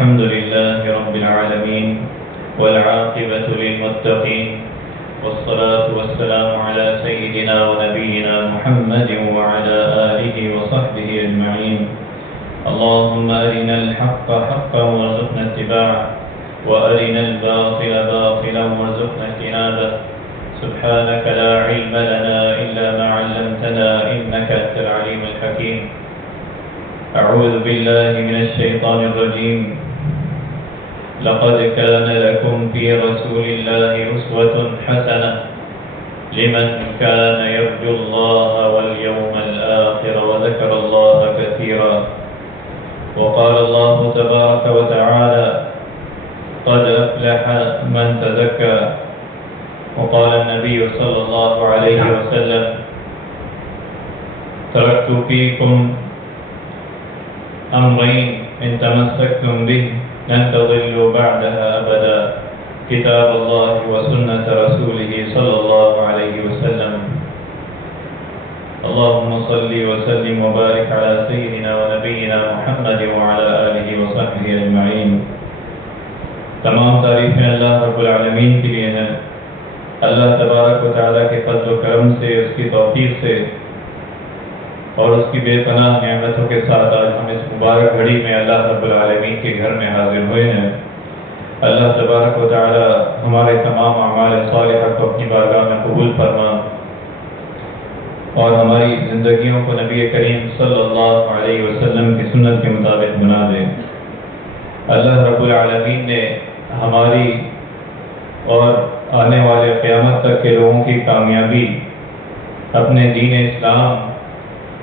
الحمد لله رب العالمين والعاقبة للمتقين والصلاة والسلام على سيدنا ونبينا محمد وعلى آله وصحبه أجمعين. اللهم أرنا الحق حقا وارزقنا اتباعه وأرنا الباطل باطلا وارزقنا اجتنابه. سبحانك لا علم لنا إلا ما علمتنا إنك أنت العليم الحكيم. أعوذ بالله من الشيطان الرجيم. لقد كان لكم في رسول الله أسوة حسنة لمن كان يرجو الله واليوم الآخر وذكر الله كثيرا. وقال الله تبارك وتعالى قد أفلح من تزكى. وقال النبي صلى الله عليه وسلم تركت فيكم أمرين إن تمسكتم به لن تضلوا بعدها أبدا، كتاب الله وسنة رسوله صلى الله عليه وسلم. اللهم صل وسلم وبارك على سيدنا ونبينا محمد وعلى آله وصحبه أجمعين. تمام تعریفیں اللہ رب العالمین کے لیے ہیں. اللہ تبارک و تعالیٰ کے فضل و کرم سے، اس کی توفیق سے اور اس کی بے پناہ نعمتوں کے ساتھ آج ہم اس مبارک گھڑی میں اللہ رب العالمین کے گھر میں حاضر ہوئے ہیں. اللہ تبارک و تعالی ہمارے تمام اعمال صالحہ کو اپنی بارگاہ میں قبول فرما اور ہماری زندگیوں کو نبی کریم صلی اللہ علیہ وسلم کی سنت کے مطابق بنا دے. اللہ رب العالمین نے ہماری اور آنے والے قیامت تک کے لوگوں کی کامیابی اپنے دین اسلام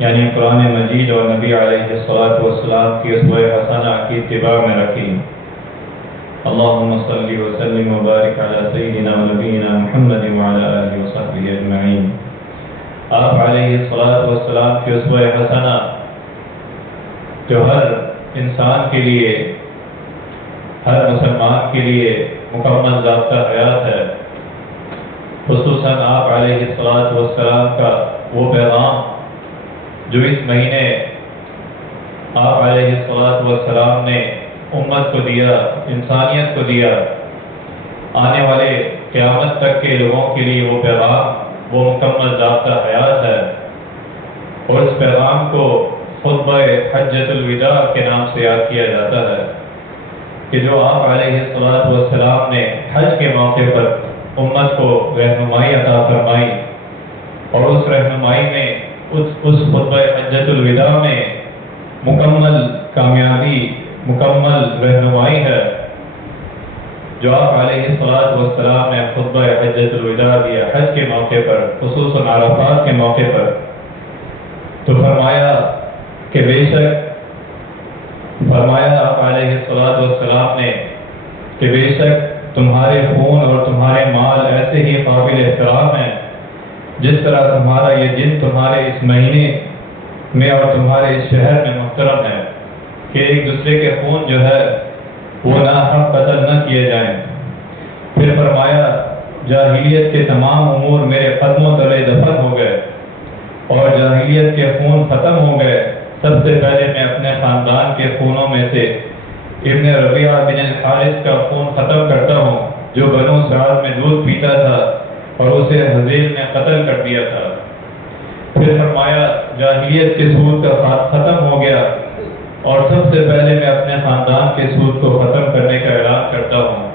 یعنی قرآن مجید اور نبی علیہ الصلوۃ والسلام کی اسوہ حسنہ کی اتباع میں رکھی. اللہم صلی وسلم وبارک علی سیدنا ونبینا محمد وعلی آلہ وصحبہ اجمعین. آپ علیہ الصلوۃ والسلام کی اسوہ حسنہ جو ہر انسان کے لیے، ہر مسلمان کے لیے مکمل ضابطہ حیات ہے، خصوصاً آپ علیہ الصلوۃ والسلام کا وہ پیغام جو اس مہینے آپ علیہ الصلوۃ والسلام نے امت کو دیا، انسانیت کو دیا، آنے والے قیامت تک کے لوگوں کے لیے وہ پیغام، وہ مکمل ضابطہ حیات ہے. اور اس پیغام کو خطبہ حجۃ الوداع کے نام سے یاد کیا جاتا ہے کہ جو آپ علیہ الصلوۃ والسلام نے حج کے موقع پر امت کو رہنمائی عطا فرمائی، اور اس رہنمائی میں اس خطبہ حجۃ الوداع میں مکمل کامیابی، مکمل رہنمائی ہے جو آپ علیہ الصلوۃ والسلام نے خطبہ حجۃ الوداع دیا حج کے موقع پر، خصوصاً عرفات کے موقع پر. تو فرمایا کہ بے شک، فرمایا آپ علیہ الصلوۃ والسلام نے کہ بے شک تمہارے خون اور تمہارے مال ایسے ہی قابل احترام ہیں جس طرح تمہارا یہ دن تمہارے اس مہینے میں اور تمہارے اس شہر میں محترم ہے کہ ایک دوسرے کے خون جو ہے وہ ناحق قتل نہ کیے جائیں. پھر فرمایا جاہلیت کے تمام امور میرے قدموں تلے دفن ہو گئے اور جاہلیت کے خون ختم ہو گئے. سب سے پہلے میں اپنے خاندان کے خونوں میں سے ابن ربیعہ بن الحارث کا خون ختم کرتا ہوں جو بنو سعد میں دودھ پیتا تھا اور اسے حذیل نے قتل کر دیا تھا. پھر فرمایا جاہلیت کے سود کا ختم ہو گیا اور سب سے پہلے میں اپنے خاندان کے سود کو ختم کرنے کا اعلان کرتا ہوں،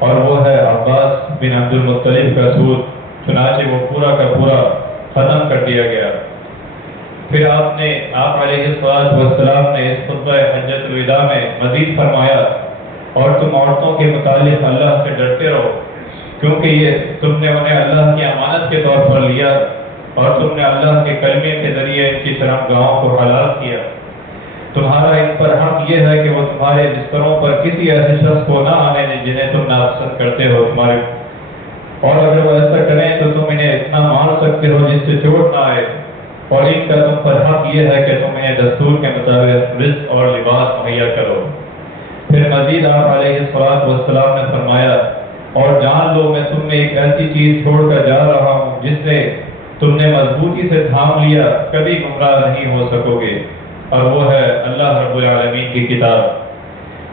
اور وہ ہے عباس بن عبد المطلب کا سود. چنانچہ وہ پورا کا پورا ختم کر دیا گیا. پھر آپ علیہ الصلوۃ والسلام نے اس خطبہ حجۃ الوداع میں مزید فرمایا اور تم عورتوں کے متعلق اللہ سے ڈرتے رہو کیونکہ یہ تم نے انہیں اللہ کی امانت کے طور پر لیا اور تم نے اللہ کے کلمے کے ذریعے ان کی شرمگاہوں کو حلال کیا. تمہارا ان پر حق یہ ہے کہ وہ تمہارے بستروں پر کسی ایسے شخص کو نہ آنے دیں جنہیں تم ناپسند کرتے ہو تمہارے، اور اگر وہ ایسا کریں تو تم انہیں اتنا مار سکتے ہو جس سے چوٹ نہ آئے، اور ان کا تم پر حق یہ ہے کہ تم انہیں دستور کے مطابق رزق اور لباس مہیا کرو. پھر مزید آپ علیہ الصلوۃ والسلام نے فرمایا اور جان لو میں تم میں ایک ایسی چیز چھوڑ کر جا رہا ہوں جس نے تم نے مضبوطی سے تھام لیا کبھی گمراہ نہیں ہو سکو گے، اور وہ ہے اللہ رب العالمین کی کتاب.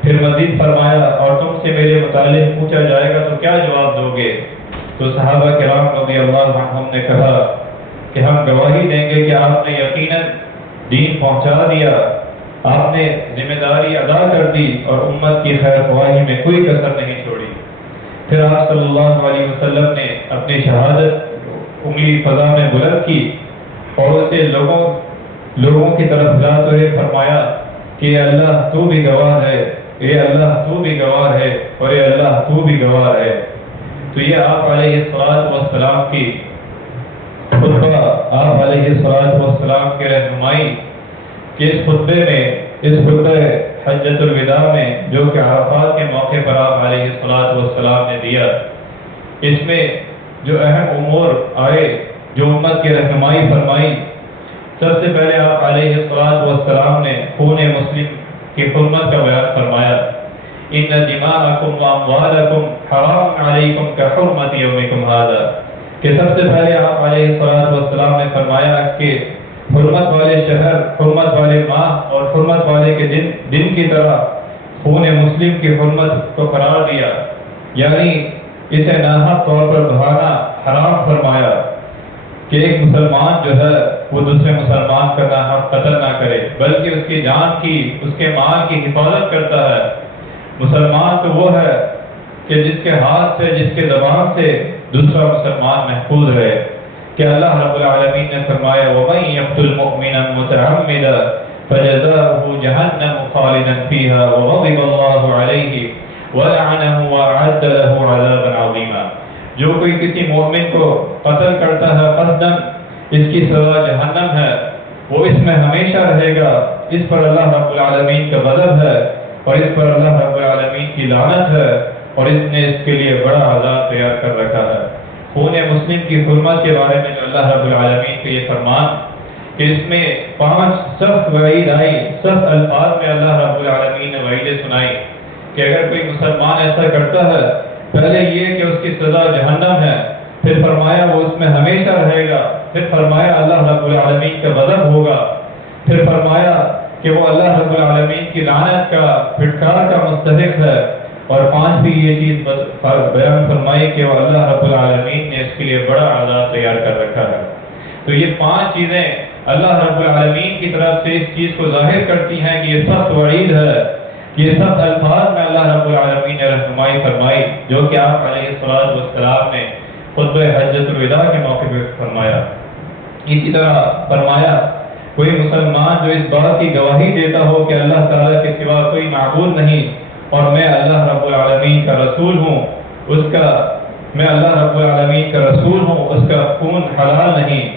پھر مزید فرمایا اور تم سے میرے متعلق پوچھا جائے گا تو کیا جواب دو گے؟ تو صحابہ کرام رضی اللہ عنہم نے کہا کہ ہم گواہی دیں گے کہ آپ نے یقیناً دین پہنچا دیا، آپ نے ذمہ داری ادا کر دی اور امت کی خیر خواہی میں کوئی کسر نہیں چھوڑی۔ پھر آپ صلی اللہ علیہ وسلم نے اپنی شہادت انگلی فضا میں بلند کی اور اسے لوگوں کی طرف جاتے ہوئے فرمایا کہ اللہ تو بھی گواہ ہے، اے اللہ تو بھی گواہ ہے، اور اے اللہ تو بھی گواہ ہے۔ تو یہ آپ علیہ السلام کی خطبہ، آپ علیہ السلام کے رہنمائی کہ اس خطبے میں، اس خطبہ حجۃ الوداع میں جو کہ عرفات کے موقع پر آپ علیہ السلام نے دیا، اس میں جو اہم امور آئے، جو امت کی رہنمائی فرمائی، سب سے پہلے آپ علیہ السلام نے خون مسلم کی حرمت کا بیان فرمایا۔ ان دماءکم واموالکم حرام علیکم کحرمت یومکم ھذا، کہ سب سے پہلے آپ علیہ السلام نے فرمایا کہ حرمت والے شہر، حرمت والے ماہ اور حرمت والے کے دن کی طرح خون مسلم کی حرمت کو قرار دیا، یعنی اسے ناحق طور پر بہانا حرام فرمایا کہ ایک مسلمان جو ہے وہ دوسرے مسلمان کا ناحق قتل نہ کرے، بلکہ اس کی جان کی، اس کے مال کی حفاظت کرتا ہے۔ مسلمان تو وہ ہے کہ جس کے ہاتھ سے، جس کے زبان سے دوسرا مسلمان محفوظ رہے، کہ اللہ رب العالمین نے فرمایا وَمَن يَقْتُلْ مُؤْمِنًا مُتَعَمِّدًا فَجَزَاؤُهُ جَهَنَّمُ خَالِدًا فِيهَا وَغَضِبَ اللَّهُ عَلَيْهِ وَلَعَنَهُ وَأَعَدَّ لَهُ عَذَابًا عَظِيمًا۔ جو کوئی کسی مومن کو قتل کرتا ہے قصداً، اس کی سزا جہنم ہے، وہ اس میں ہمیشہ رہے گا، اس پر اللہ رب العالمین کا غضب ہے اور اس پر اللہ رب العالمین کی لعنت ہے، اور اس نے اس کے لیے بڑا عذاب تیار کر رکھا ہے۔ خون مسلم کی حرمت کے بارے میں جو اللہ رب العالمین کا یہ فرمان کہ اس میں 5 سخت وعید آئی، سخت الفاظ میں اللہ رب العالمین نے وعیدیں سنائی کہ اگر کوئی مسلمان ایسا کرتا ہے، پہلے یہ کہ اس کی سزا جہنم ہے، پھر فرمایا وہ اس میں ہمیشہ رہے گا، پھر فرمایا اللہ رب العالمین کا غضب ہوگا، پھر فرمایا کہ وہ اللہ رب العالمین کی لعنت کا، پھٹکار کا مستحق ہے، اور 5 یہ چیز بیان فرمائی کہ وہ اللہ رب العالمین نے اس کے لیے بڑا عذاب تیار کر رکھا ہے۔ تو یہ 5 چیزیں اللہ رب العالمین کی طرف سے اس چیز کو ظاہر کرتی ہیں کہ یہ سخت وعید ہے، یہ سخت الفاظ میں اللہ رب العالمین نے رہنمائی فرمائی، جو کہ آپ علیہ السلام نے خطبہ حجۃ الوداع کے موقع پہ فرمایا۔ اسی طرح فرمایا کوئی مسلمان جو اس بات کی گواہی دیتا ہو کہ اللہ تعالیٰ کے سوا کوئی معبود نہیں اور میں اللہ رب العالمین کا رسول ہوں، میں اللہ رب العالمین کا رسول ہوں، اس کا خون حلال نہیں،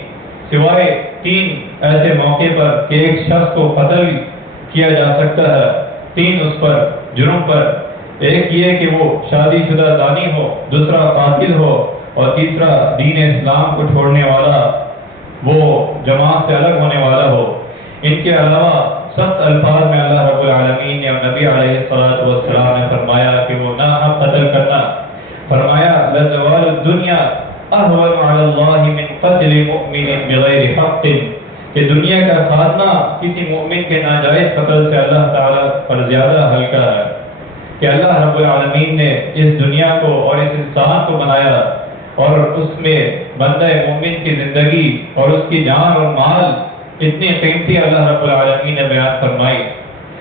سوائے 3 ایسے موقع پر کہ ایک شخص کو قتل کیا جا سکتا ہے، 3 اس پر جرم پر، ایک یہ کہ وہ شادی شدہ زانی ہو، دوسرا قاتل ہو، اور تیسرا دین اسلام کو چھوڑنے والا، وہ جماعت سے الگ ہونے والا ہو۔ ان کے علاوہ سخت الفاظ میں اللہ رب العالمین نے اور نبی علیہ السلام نے فرمایا کہ وہ ناحق قتل کرنا، فرمایا لَزَوَالُ الدُّنْيَا أَهْوَنُ عَلَى اللَّهِ مِنْ قَتْلِ مُؤْمِنٍ بِغَيْرِ حَقٍ، کہ دنیا کا خاتمہ کسی مومن کے ناجائز قتل سے اللہ تعالیٰ پر زیادہ ہلکا ہے، کہ اللہ رب العالمین نے اس دنیا کو اور اس انسان کو بنایا اور اس میں بندہ مومن کی زندگی اور اس کی جان اور مال اتنی قیمتی اللہ رب العالمین نے بیان فرمائی،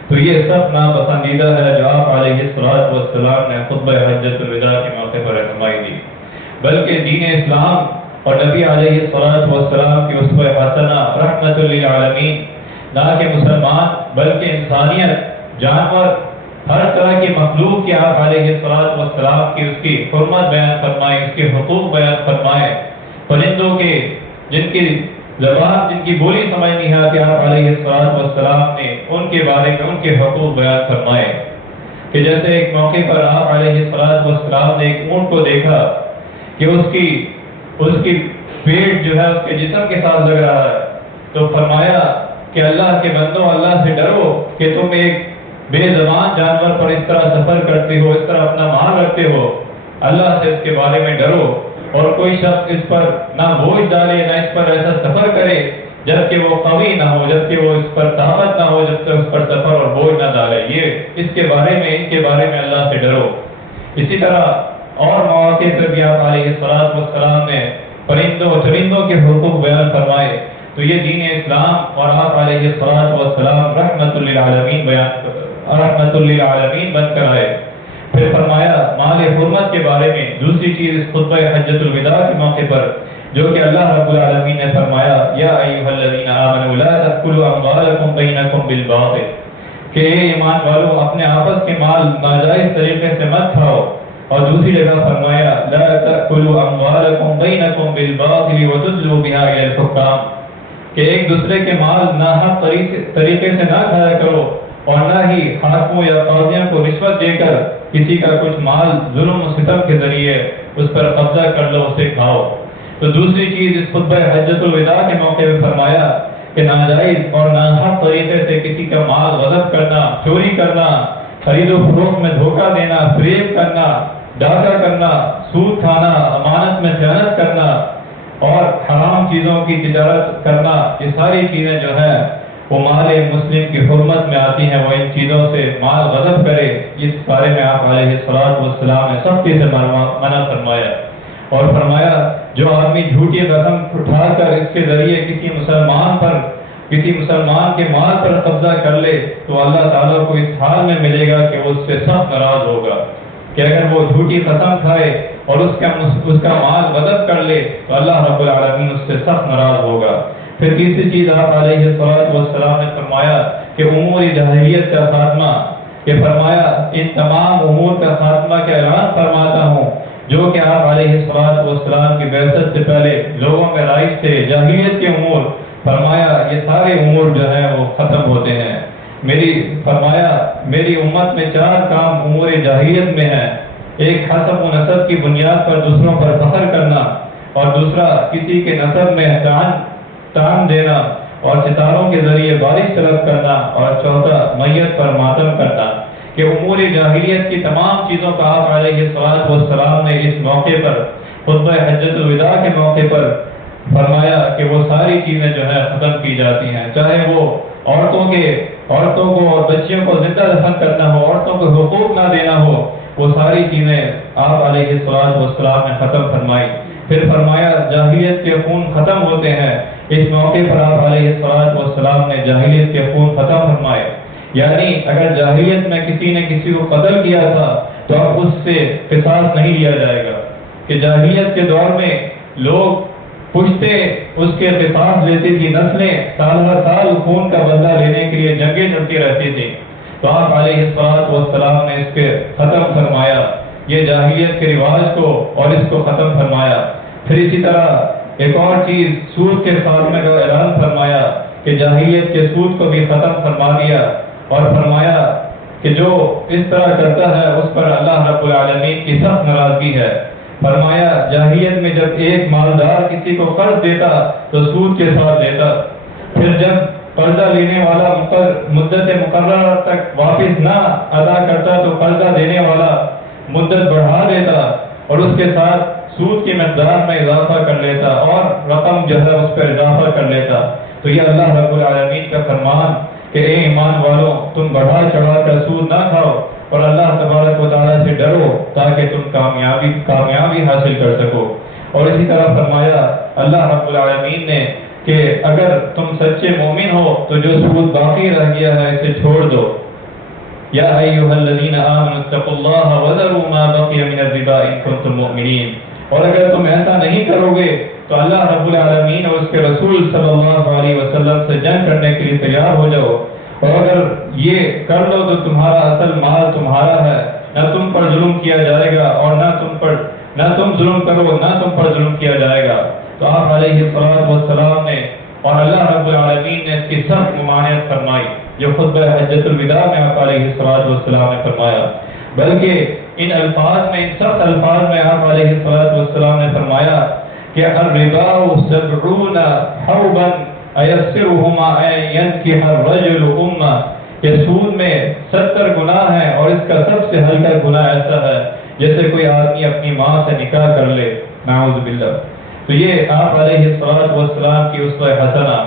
تو یہ سب ناپسندیدہ ہے جو آپ علیہ السلام نے خطبہ حجۃ الوداع کے موقع پر رہنمائی دی، بلکہ دین اسلام اور نبی علیہ السلام کی اسوہ حسنہ رحمت للعالمین، نہ کہ مسلمان بلکہ انسانیت، جانور، ہر طرح کی مخلوق کی آپ علیہ السلام کی اس کی حرمت بیان فرمائے، اس کے حقوق بیان فرمائے، پرندوں کے جن کی زبان، جن کی بولی سمجھ نہیں آتی، آپ علیہ السلام نے ان کے بارے میں ان کے حقوق بیان فرمائے، کہ جیسے ایک موقع پر آپ علیہ السلام نے ایک اونٹ کو دیکھا کہ اس کی پیٹ جو ہے اس کے جسم کے ساتھ لگ رہا ہے، تو فرمایا کہ اللہ کے بندوں، اللہ سے ڈرو کہ تم ایک بے زبان جانور پر اس طرح سفر کرتے ہو، اس طرح اپنا مال رکھتے ہو، اللہ سے اس کے بارے میں ڈرو، اور کوئی شخص اس پر نہ بوجھ ڈالے، نہ اس پر ایسا سفر کرے جبکہ وہ قوی نہ ہو، جبکہ وہ اس پر طاقت نہ ہو، جب تک اس پر سفر اور بوجھ نہ ڈالے۔ یہ ان کے بارے میں اللہ سے ڈرو۔ اسی طرح اور مواقع پر بھی آپ علیہ السلام نے پرندوں اور چرندوں کے حقوق بیان فرمائے۔ تو یہ دین اسلام اور آپ علیہ السلام رحمت للعالمین بن کر آئے۔ پھر فرمایا مال حرمت کے بارے میں، دوسری چیز اس خطبہ حجۃ الوداع کے موقع پر جو کہ اللہ رب العالمین نے فرمایا یا ایھا الذین آمنوا لا تأکلوا اموالکم بینکم بالباطل، کہ اے ایمان والو اپنے آپس کے مال ناجائز طریقے سے مت کھاؤ۔ اور دوسری جگہ فرمایا لا تأکلوا اموالکم بینکم بالباطل وتدلوا بها الی الحکام، کہ ایک دوسرے کے مال ناحق طریقے سے نہ کھایا کرو اور نہ ہی حاکموں یا قاضیوں کو رشوت دے کر کسی کا کچھ مال ظلم و ستم کے ذریعے اس پر قبضہ کر لو، اسے کھاؤ۔ تو دوسری چیز اس خطبہ حجۃ الوداع کے موقع میں فرمایا کہ ناجائز اور ناحق طریقے سے کسی کا مال غصب کرنا، چوری کرنا، خرید و فروخت میں دھوکہ دینا، فریب کرنا، ڈاکہ کرنا، سود کھانا، امانت میں خیانت کرنا اور حرام چیزوں کی تجارت کرنا، یہ ساری چیزیں جو ہے وہ مال مسلم کی حرمت میں آتی ہیں۔ وہ ان چیزوں سے مال غصب کرے، اس بارے میں آپ علیہ السلام نے سختی سے منع فرمایا۔ اور فرمایا جو آدمی جھوٹی قسم اٹھا کر اس کے ذریعے کسی مسلمان کے مال پر قبضہ کر لے تو اللہ تعالیٰ کو اس حال میں ملے گا کہ وہ اس سے سخت ناراض ہوگا، کہ اگر وہ جھوٹی قسم کھائے اور اس کا مال غصب کر لے تو اللہ رب العالمین اس سے سخت ناراض ہوگا۔ پھر تیسری چیز آپ علیہ السلام نے فرمایا کہ امور جاہلیت کا خاتمہ، کہ فرمایا ان تمام امور کا خاتمہ کا اعلان فرماتا ہوں جو کہ آپ علیہ السلام کی بعثت سے پہلے لوگوں میں رائج تھے، جاہلیت کے امور، فرمایا یہ سارے امور جو ہیں وہ ختم ہوتے ہیں۔ فرمایا میری امت میں 4 کام امور جاہلیت میں ہیں، ایک حسب و نسب کی بنیاد پر دوسروں پر فخر کرنا، اور دوسرا کسی کے نسب میں تان دینا اور ستاروں کے ذریعے بارش طلب کرنا، اور چوتھا میت پر ماتم کرنا۔ کہ امور جاہلیت کی تمام چیزوں کا آپ علیہ السلام نے اس موقع پر خطبہ حجۃ الوداع کے موقع پر فرمایا کہ وہ ساری چیزیں جو ہے ختم کی جاتی ہیں، چاہے وہ عورتوں کو اور بچیوں کو زندہ دفن کرنا ہو، عورتوں کو حقوق نہ دینا ہو، وہ ساری چیزیں آپ علیہ السلام نے ختم فرمائی۔ پھر فرمایا جاہلیت کے خون ختم ہوتے ہیں، اس موقع پر آپ علیہ السلام نے جاہلیت کے خون ختم فرمائے۔ یعنی اگر جاہلیت میں کسی نے کسی کو قتل کیا تھا تو اب اس سے قصاص نہیں لیا جائے گا، کہ جاہلیت کے دور میں لوگ پشتے اس کے قصاص لیتی تھی، نسلیں سال ہر سال خون کا بدلہ لینے کے لیے جنگیں چلتی رہتی تھی، تو آپ علیہ السلام نے اس کے ختم فرمایا، یہ جاہلیت کے رواج کو اور اس کو ختم فرمایا۔ پھر اسی طرح ایک اور چیز سود کے خاتمے کا اعلان فرمایا کہ جاہلیت کے سود کو بھی ختم فرما دیا، اور فرمایا کہ جو اس طرح کرتا ہے اس پر اللہ رب العالمین کی سخت ناراضگی ہے۔ فرمایا جاہلیت میں جب ایک مالدار کسی کو قرض دیتا تو سود کے ساتھ دیتا، پھر جب قرضہ لینے والا مدت مقررہ تک واپس نہ ادا کرتا تو قرضہ دینے والا مدت بڑھا دیتا اور اس کے ساتھ سود کی مقدار میں اضافہ کر لیتا اور رقم جو ہے اس پر اضافہ کر لیتا۔ تو یہ اللہ رب العالمین کا فرمان کہ اے ایمان والو تم بڑھا چڑھا کر سود نہ کھاؤ اور اللہ تبارک و تعالیٰ سے ڈرو تاکہ تم کامیابی حاصل کر سکو۔ اور اسی طرح فرمایا اللہ رب العالمین نے کہ اگر تم سچے مومن ہو تو جو سود باقی رہ گیا ہے اسے چھوڑ دو، یا ایھا الذین آمنوا اتقوا اللہ وذروا ما بقی من الربا ان کنتم مؤمنین۔ اور اگر تم ایسا نہیں کرو گے تو اللہ رب العالمین اور اس کے رسول صلی اللہ علیہ وسلم سے جنگ کرنے کے لیے تیار ہو جاؤ، اور اگر یہ کر لو تو تمہارا اصل مال تمہارا ہے، نہ تم پر ظلم کیا جائے گا اور نہ تم ظلم کرو نہ تم پر ظلم کیا جائے گا۔ تو آپ علیہ السلام نے اور اللہ رب العالمین نے اس کی سخت ممانعت فرمائی، جو خطبہ حجۃ الوداع میں آپ علیہ السلام نے فرمایا۔ بلکہ ان سخت الفاظ میں آپ علیہ السلام نے فرمایا کہ الربا 70 حوبا ایسرهما ان ينكح الرجل امه، کہ سود میں 70 گناہ ہیں اور اس کا سب سے ہلکا گناہ ایسا ہے جیسے کوئی آدمی اپنی ماں سے نکاح کر لے، نعوذ باللہ۔ تو یہ آپ علیہ السلام کی اسوہ حسنہ۔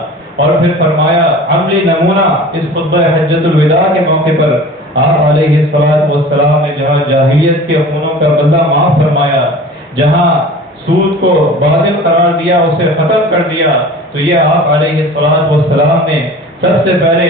اور پھر فرمایا عملی نمونہ اس خطبہ حجۃ الوداع کے موقع پر آپ علیہ السلام نے جہاں جاہلیت کے خونوں کا بدلہ معاف فرمایا، جہاں سود کو باطل قرار دیا، اسے ختم کر دیا، تو یہ آپ علیہ السلام نے سب سے پہلے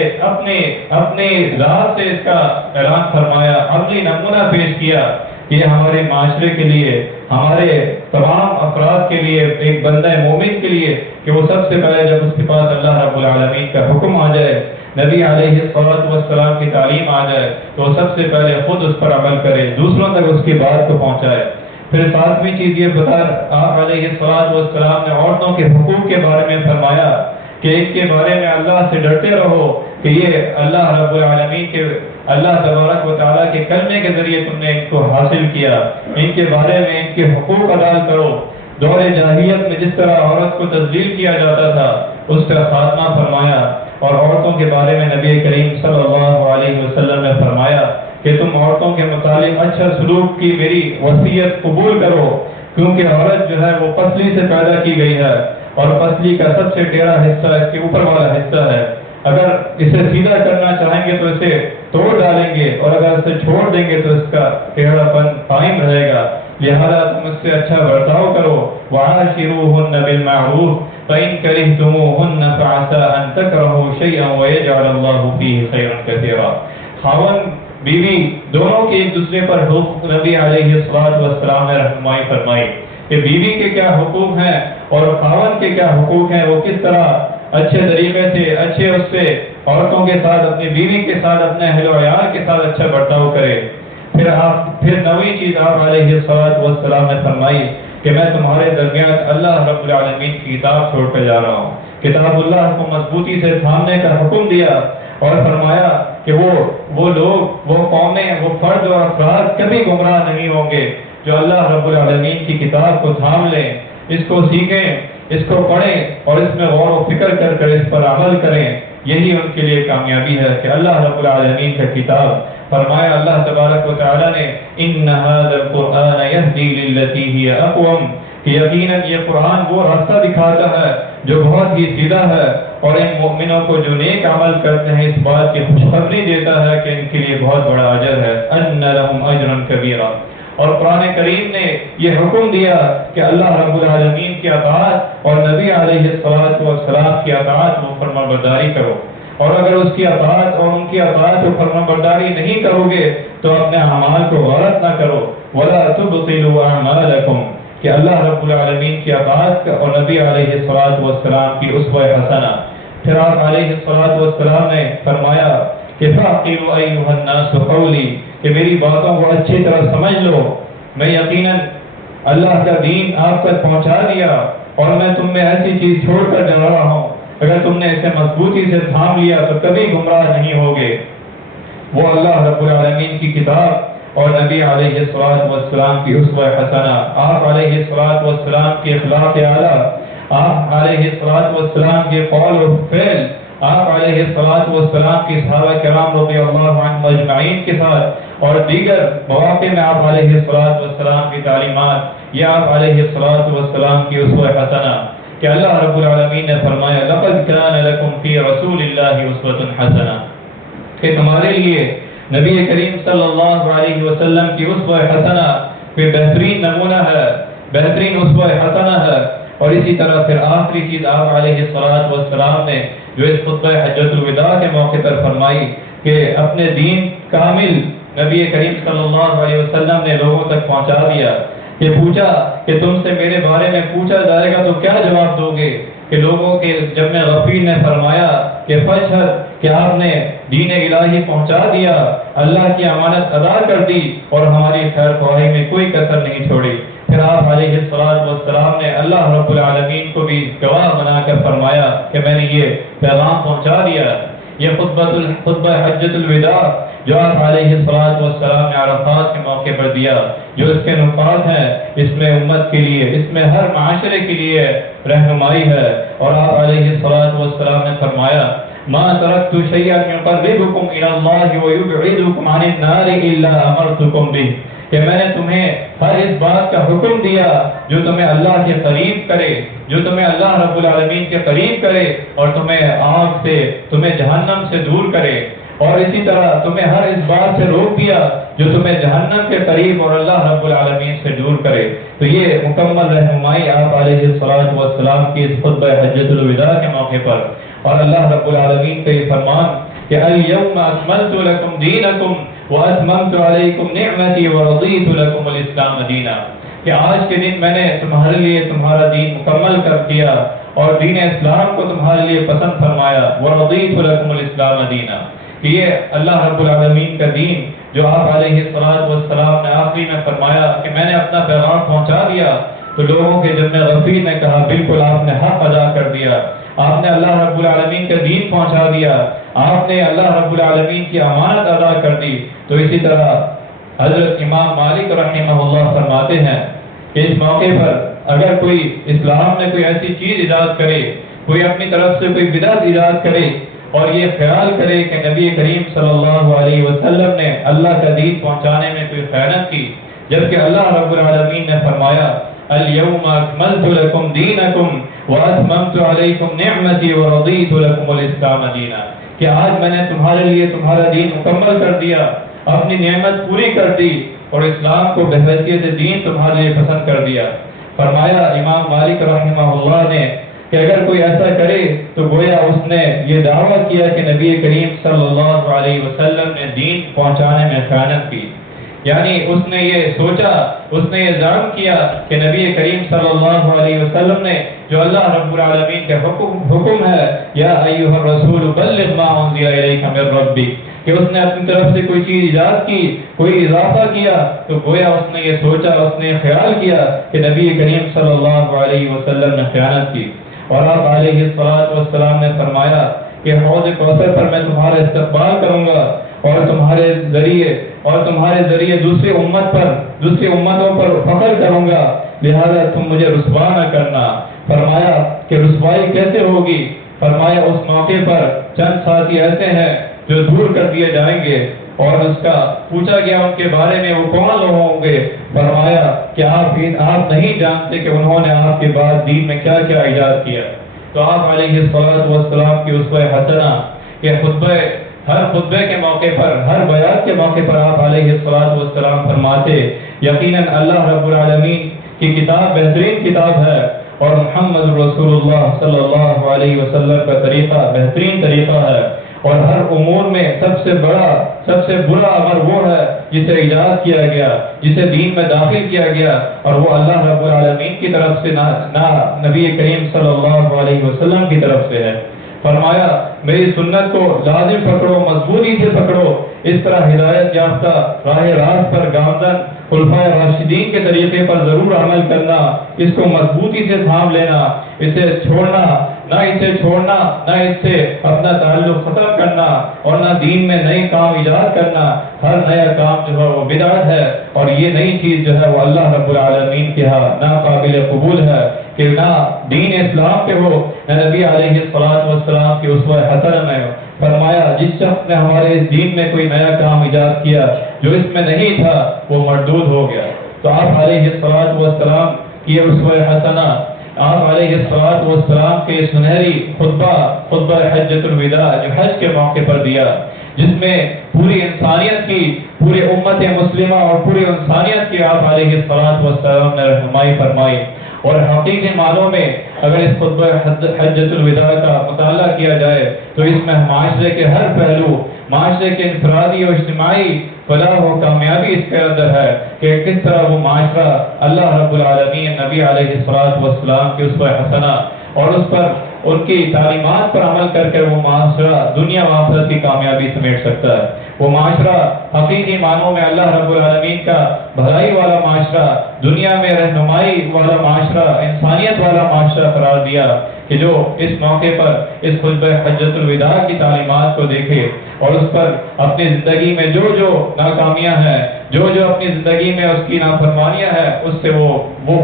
اپنے ذات سے اس کا اعلان فرمایا، عملی نمونہ پیش کیا کہ یہ ہمارے معاشرے کے لیے، ہمارے تمام افراد کے لیے، ایک بندہ مومن کے لیے، کہ وہ سب سے پہلے جب اس کے پاس اللہ رب العالمین کا حکم آ جائے، نبی علیہ السلام کی تعلیم آ جائے، تو وہ سب سے پہلے خود اس پر عمل کرے، دوسروں تک اس کی بات کو پہنچائے۔ پھر ساتویں چیز یہ بتا آپ علیہ السلام نے عورتوں کے حقوق کے بارے میں فرمایا کہ ایک کے بارے میں اللہ سے ڈرتے رہو کہ یہ اللہ رب العالمین کے، اللہ تبارک و تعالیٰ کے کلمے کے ذریعے تم نے ان کو حاصل کیا، ان کے بارے میں ان کے حقوق ادا کرو۔ دور جاہلیت میں جس طرح عورت کو تذلیل کیا جاتا تھا اس کا خاتمہ فرمایا، اور عورتوں کے بارے میں نبی کریم صلی اللہ علیہ وسلم نے فرمایا کہ تم عورتوں کے متعلق اچھا سلوک کی میری وصیت قبول کرو، کیونکہ عورت جو ہے وہ پسلی سے پیدا کی گئی ہے، اور پسلی کا سب سے ٹیڑھا حصہ اس کے اوپر والا حصہ ہے، اگر اسے سیدھا کرنا چاہیں گے تو اسے توڑ ڈالیں گے، اور اگر اسے چھوڑ دیں گے تو اس کا ٹیڑھا پن قائم رہے گا، لہذا تم اس سے اچھا برتاؤ کرو۔ وَعَاشِرُوهُنَّ بِالْمَعْرُوفِ فَإِنْ كَرِهْتُمُوهُنَّ فَعَسَىٰ أَن تَكْرَهُوا شَيْئًا وَيَجْعَلَ اللَّهُ فِيهِ خَيْرًا كَثِيرًا۔ خاوند بیوی دونوں کے ایک دوسرے پر حقوق نبی علیہ السلام نے رہنمائی فرمائی کہ بیوی کے کیا حقوق ہیں اور خاوند کے کیا حقوق ہیں، وہ کس طرح اچھے طریقے سے، اچھے اس سے عورتوں کے ساتھ، اپنی بیوی کے ساتھ، اپنے اہل و عیال کے ساتھ اچھا برتاؤ کرے۔ پھر نویں چیز آپ علیہ السلام نے فرمائی کہ میں تمہارے درمیان اللہ رب العالمین کی کتاب چھوڑ کر جا رہا ہوں، کتاب اللہ کو مضبوطی سے تھامنے کا حکم دیا، اور فرمایا کہ وہ لوگ، وہ قومیں، وہ فرد اور افراد کبھی گمراہ نہیں ہوں گے جو اللہ رب العالمین کی کتاب کو تھام لیں، اس کو سیکھیں، اس کو پڑھیں اور اس میں غور و فکر کر اس پر عمل کریں، یہی ان کے لیے کامیابی ہے کہ اللہ رب العالمین کا کتاب۔ فرمایا اللہ تبارک و تعالی نے ان هذا القرآن يهدي للتي هي اقوم، کہ یقیناً یہ قرآن وہ راستہ دکھاتا ہے جو بہت ہی سیدھا ہے، اور ان مؤمنوں کو جو نیک عمل کرتے ہیں اس بات کی خوشخبری دیتا ہے کہ ان کے لیے بہت بڑا اجر ہے، ان لهم اجرا کبیرا۔ اور قرآن کریم نے یہ حکم دیا کہ اللہ رب العالمین کی اطاعت اور نبی علیہ السلام کی اطاعت و فرمانبرداری کرو، اور اگر اس کی اطاعت اور ان کی اطاعت و فرمانبرداری نہیں کرو گے تو اپنے اعمال کو غلط نہ کرو، ولا تبطلوا اعمالکم، کہ اللہ رب العالمین کی اطاعت اور نبی علیہ السلام کی اسوہ حسنہ۔ پھر آپ علیہ السلام نے فرمایا کہ فَأَعْقِلُوا أَيُّهَا النَّاسُ قَوْلِي، کہ میری باتوں کو اچھی طرح سمجھ لو، میں یقیناً اللہ کا دین آپ تک پہنچا دیا، اور میں تم میں ایسی چیز چھوڑ کر جا رہا ہوں، اگر تم نے اسے مضبوطی سے تھام لیا تو کبھی گمراہ نہیں ہوگے۔ وہ اللہ رب العالمین کی کتاب اور نبی علیہ السلام کی اسوہ حسنہ، آپ علیہ السلام کی اخلاق اعلیٰ، آپ علیہ السلام کے قول و فعل، آپ علیہ السلام کی صحابہ کرام رضی اللہ عنہم اجمعین کے ساتھ، اور دیگر مواقع میں آپ علیہ السلام کی تعلیمات، یا آپ علیہ السلام کی اسوہ حسنہ، کہ اللہ رب العالمین نے فرمایا لَقَدْ كَانَ لَكُمْ فِي رَسُولِ اللَّهِ أُسْوَةٌ حَسَنَةٌ، کہ تمہارے لیے نبی کریم صلی اللہ علیہ وسلم کی اسوہ حسنہ کوئی بہترین نمونہ ہے، بہترین اسوہ حسنہ ہے۔ اور اسی طرح پھر آخری چیز آپ علیہ السلام نے جو اس خطبہ حجۃ الوداع کے موقع پر فرمائی کہ اپنے دین کامل نبی کریم صلی اللہ علیہ وسلم نے لوگوں تک پہنچا دیا، کہ پوچھا کہ تم سے میرے بارے میں پوچھا جائے گا تو کیا جواب دو گے، کہ لوگوں کے جب میں غفیر نے فرمایا کہ فشہد، کہ آپ نے دین الہی پہنچا دیا، اللہ کی امانت ادا کر دی اور ہماری خیر خواہی میں کوئی کسر نہیں چھوڑی، پھر آپ علیہ السلام نے اللہ رب العالمین کو بھی گواہ بنا کر فرمایا کہ میں نے یہ پیغام پہنچا دیا۔ یہ خطبہ حجۃ الوداع جو آپ علیہ السلام نے عرفات کے موقع پر دیا، جو اس کے نقاط ہیں، اس میں امت کے لیے، اس میں ہر معاشرے کے لیے رہنمائی ہے، اور آپ علیہ السلام نے فرمایا ما ترکت شیئا یقربکم الی اللہ ویبعدکم عن النار الا امرتکم بہ، کہ میں نے تمہیں ہر اس بات کا حکم دیا جو تمہیں اللہ کے قریب کرے، جو تمہیں اللہ رب العالمین کے قریب کرے اور تمہیں آگ سے، تمہیں جہنم سے دور کرے، اور اسی طرح تمہیں ہر اس بات سے روک دیا جو تمہیں جہنم کے قریب اور اللہ رب العالمین سے دور کرے۔ تو یہ مکمل رہنمائی آپ علیہ الصلوۃ والسلام کی اس خطبہ حجۃ الوداع کے موقع پر، اور اللہ رب العالمین کا یہ فرمان کہ الیوم اکملت لکم دینکم واتممت علیکم نعمتی ورضیت لکم الاسلام دینا، کہ آج کے دن میں نے تمہارے لیے تمہارا دین مکمل کر دیا اور دین اسلام کو تمہارے لیے پسند فرمایا، ورضیت لکم الاسلام دینا، کہ یہ اللہ رب العالمین کا دین جو آپ علیہ السلام نے آخری میں فرمایا کہ میں نے اپنا پیغام پہنچا دیا، تو لوگوں کے جن غفیر نے کہا بالکل آپ نے حق ادا کر دیا، آپ نے اللہ رب العالمین کا دین پہنچا دیا، آپ نے اللہ رب العالمین کی امانت ادا کر دی۔ تو اسی طرح حضرت امام مالک رحمہ اللہ فرماتے ہیں کہ اس موقع پر اگر کوئی اسلام میں کوئی ایسی چیز ایجاد کرے، کوئی اپنی طرف سے کوئی بدعت ایجاد کرے اور یہ خیال کرے کہ نبی کریم صلی اللہ علیہ وسلم نے اللہ کا دین پہنچانے میں کوئی خیانت کی، جبکہ اللہ رب العالمین نے فرمایا الیوم اکملت لکم دینکم واتممت علیکم نعمتی ورضیت لکم الاسلام دینا، کہ آج میں نے تمہارے لیے تمہارا دین مکمل کر دیا، اپنی نعمت پوری کر دی اور اسلام کو بحیثیت دین تمہارے لیے پسند کر دیا۔ فرمایا امام مالک رحمہ اللہ نے کہ اگر کوئی ایسا کرے تو گویا اس نے یہ دعویٰ کیا کہ نبی کریم صلی اللہ علیہ وسلم نے دین پہنچانے میں خیانت کی، یعنی اس نے یہ سوچا، اس نے یہ ظاہر کیا کہ نبی کریم صلی اللہ علیہ وسلم نے جو اللہ رب العالمین کے حکم ہے یا ایھا الرسول بلغ ما انزل الیک من ربک، کہ اس نے اپنی طرف سے کوئی چیز ایجاد کی، کوئی اضافہ کیا، تو گویا اس نے یہ سوچا، اس نے خیال کیا کہ نبی کریم صلی اللہ علیہ وسلم نے خیانت کی۔ اور آپ علیہ السلام نے فرمایا کہ حوض کوثر پر میں تمہارا استقبال کروں گا اور تمہارے ذریعے دوسری امتوں پر فخر کروں گا، لہذا تم مجھے رسوا نہ کرنا۔ فرمایا کہ رسوائی کیسے ہوگی؟ فرمایا اس موقع پر چند ساتھی ایسے ہیں جو دور کر دیے جائیں گے، اور اس کا پوچھا گیا ان کے بارے میں وہ کون لوگ ہوں گے؟ فرمایا کہ آپ نہیں جانتے کہ انہوں نے آپ کے بعد دین میں کیا کیا ایجاد کیا۔ تو آپ علیہ السلام کی اسوہ حسنہ کہ ہر خطبے کے موقع پر، ہر بیات کے موقع پر آپ علیہ السلام فرماتے یقیناً اللہ رب العالمین کی کتاب بہترین کتاب ہے اور محمد رسول اللہ صلی اللہ علیہ وسلم کا طریقہ بہترین طریقہ ہے، اور ہر امور میں سب سے برا امر وہ ہے جسے ایجاد کیا گیا، جسے دین میں داخل کیا گیا، اور وہ اللہ رب العالمین کی طرف سے نہ نبی کریم صلی اللہ علیہ وسلم کی طرف سے ہے۔ فرمایا میری سنت کو لازم پکڑو، مضبوطی سے پکڑو، اس طرح ہدایت یافتہ راہ راست پر گامزن خلفائے راشدین کے طریقے پر ضرور عمل کرنا، اس کو مضبوطی سے تھام لینا، اسے چھوڑنا نہ اس سے اپنا تعلق ختم کرنا، اور نہ دین میں نئے کام ایجاد کرنا۔ ہر نیا کام جو ہے وہ بدعت ہے، اور یہ نئی چیز جو ہے وہ اللہ رب العالمین کے ہاں ناقابل قبول ہے، کہ نہ دین اسلام پہ ہو، نہ نبی علیہ السلام کی اسوہ حسنہ میں ہو۔ فرمایا جس شخص نے ہمارے اس دین میں کوئی نیا کام ایجاد کیا جو اس میں نہیں تھا وہ مردود ہو گیا۔ تو آپ علیہ السلام کی اسوہ حسنہ، آپ علیہ السلام کے سنہری خطبہ حجۃ الوداع جو حج کے موقع پر دیا، جس میں پوری انسانیت کی، پوری امت مسلمہ اور پوری انسانیت کی آپ علیہ السلام نے رہنمائی فرمائی، اور حقیقی معنوں میں اگر اس خطبہ حجۃ الوداع کا مطالعہ کیا جائے تو اس میں معاشرے کے ہر پہلو، معاشرے کے انفرادی اور اجتماعی فلاح و کامیابی اس کے اندر ہے کہ کس طرح وہ معاشرہ اللہ رب العالمین نبی علیہ السلام کی اسوہ حسنہ اور اس پر ان کی تعلیمات پر عمل کر کے وہ معاشرہ دنیا و آخرت کی کامیابی سمیٹ سکتا ہے۔ وہ معاشرہ حقیقی معنوں میں اللہ رب العالمین کا بھلائی والا معاشرہ، دنیا میں رہنمائی والا معاشرہ، انسانیت والا معاشرہ قرار دیا، کہ جو اس موقع پر اس خطبہ حجۃ الوداع کی تعلیمات کو دیکھے اور اس پر اپنی زندگی میں جو ناکامیاں ہیں، جو اپنی زندگی میں اس کی نافرمانیاں ہیں اس سے وہ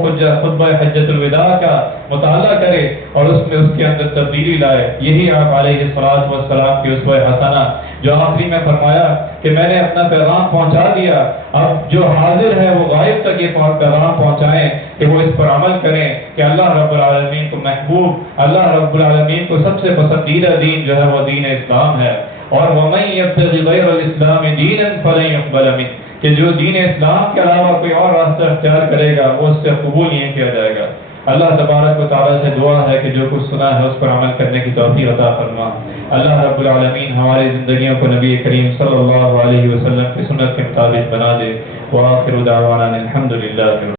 خطبہ حجۃ الوداع کا مطالعہ کرے اور اس میں اس کے اندر تبدیلی لائے۔ یہی آپ علیہ الصلوۃ والسلام کی اسوہ حسنہ جو آخری میں فرمایا کہ میں نے اپنا پیغام پہنچا دیا، اب جو حاضر ہے وہ غائب تک یہ پیغام پہنچائیں کہ وہ اس پر عمل کریں کہ اللہ رب العالمین کو محبوب، اللہ رب العالمین کو سب سے پسندیدہ دین جو ہے وہ دین اسلام ہے، اور وَمَن يَبْتَغِ غَيْرَ الْإِسْلَامِ دِينًا فَلَن يُقْبَلَ مِنْهُ، کہ جو دین اسلام کے علاوہ کوئی اور راستہ اختیار کرے گا وہ اس سے قبول نہیں کیا جائے گا۔ اللہ تبارک و تعالیٰ سے دعا ہے کہ جو کچھ سنا ہے اس پر عمل کرنے کی توفیق عطا فرما۔ اللہ رب العالمین ہماری زندگیوں کو نبی کریم صلی اللہ علیہ وسلم کی سنت کے مطابق بنا دے۔ وآخر دعوانا الحمدللہ۔